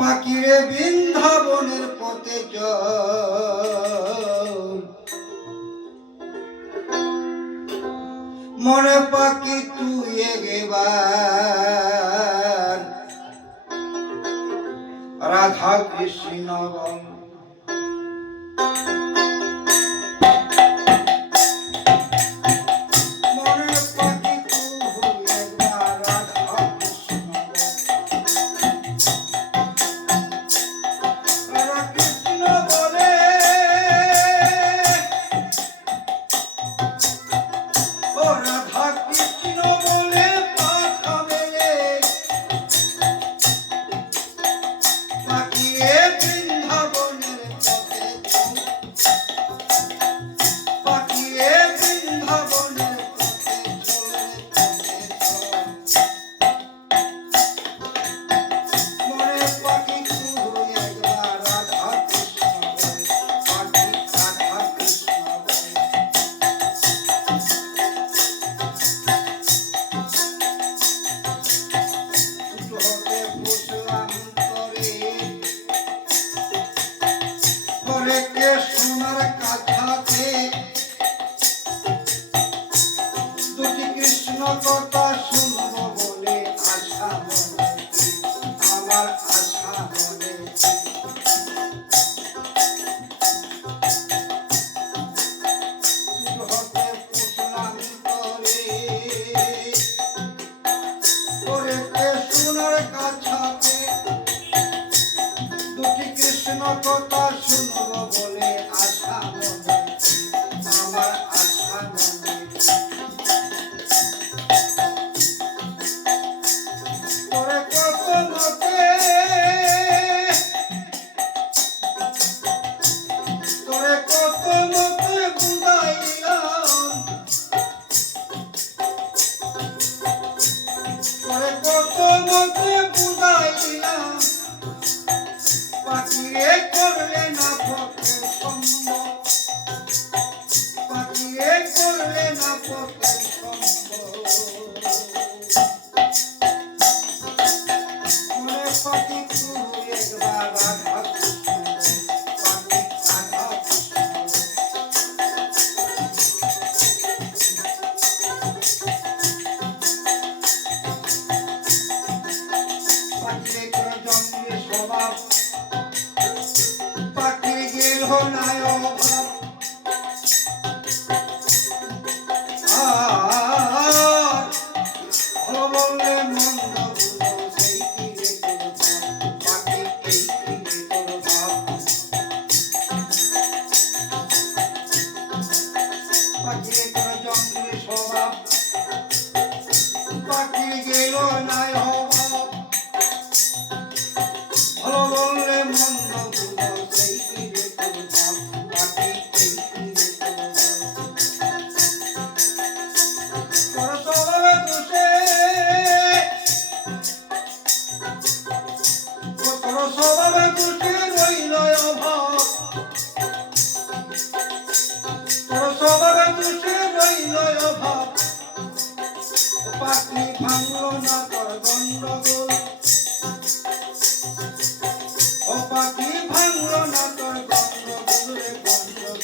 পাখিরে বৃন্দাবনের পথে চল, মনে পাখি তুই এবার রাধা কৃষ্ণ বল। কথা শুনব বলে আশা মনে, আমার আশা মনে। হতে পুষলাম করে সোনার কাছাতে দুটি কৃষ্ণ কথা শুনব বলে আশা মনে, আমার আশা মনে। পাখির গেল নাই অভাব, ভালো বললে মন্দ গুলো সেই তীরে তোর পাখি এই তীরে তোর ভাব। পাখির তোর জঙ্গলে স্বভাব, পাখির গেল নাই অভাব, ভালো বললে মন্দ গুলো সেই তীরে তোর ভাব। পাখি এই তীরে তোর ভাব। তোর স্বভাবে দোষে, তোর স্বভাবে দোষে রইল অভাব, তোর স্বভাবে দোষে রইল অভাব। পাখি ভাঙলো না তোর গন্ডগোল, ও পাখি ভাঙলো না তোর গন্ডগোল রে গন্ডগোল।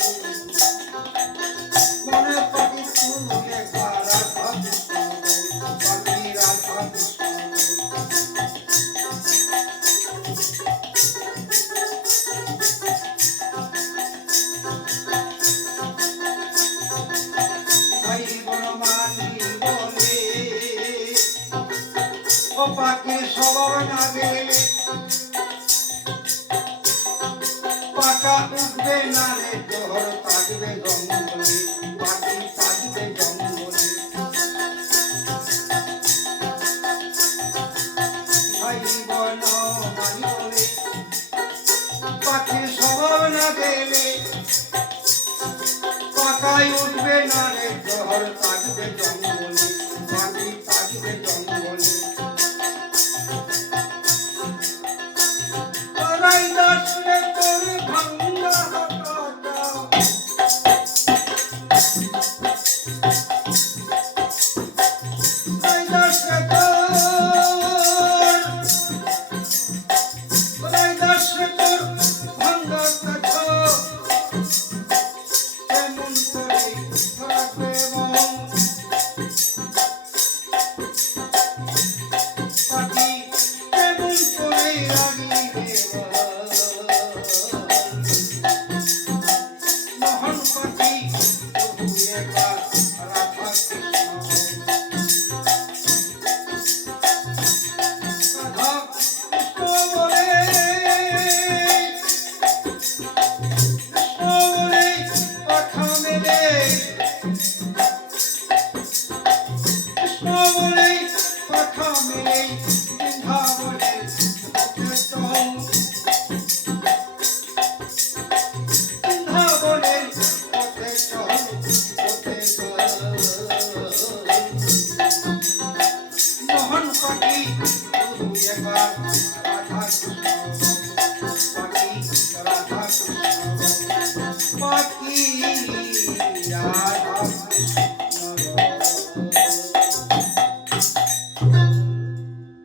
মনে পাখি তুই একবার রাধা কৃষ্ণ বল, পাখি রাধা কৃষ্ণ ভাই বনমালী বলে, ও পাখি স্বভাব না গেলে পাকা উঠবে না রে, তোর থাকবে জঙ্গলে, পাখি থাকবে জঙ্গলে। ভাই বনমালী বলে, পাখির স্বভাব না গেলে পাকায় উঠবে না রে, তোর থাকবে জঙ্গলে, পাখি থাকবে জঙ্গলে। তারাই দাসরে তোর ভাঙ্গা হাটা, রাধা কৃষ্ণ পাখি রাধা কৃষ্ণ পাখি রাধা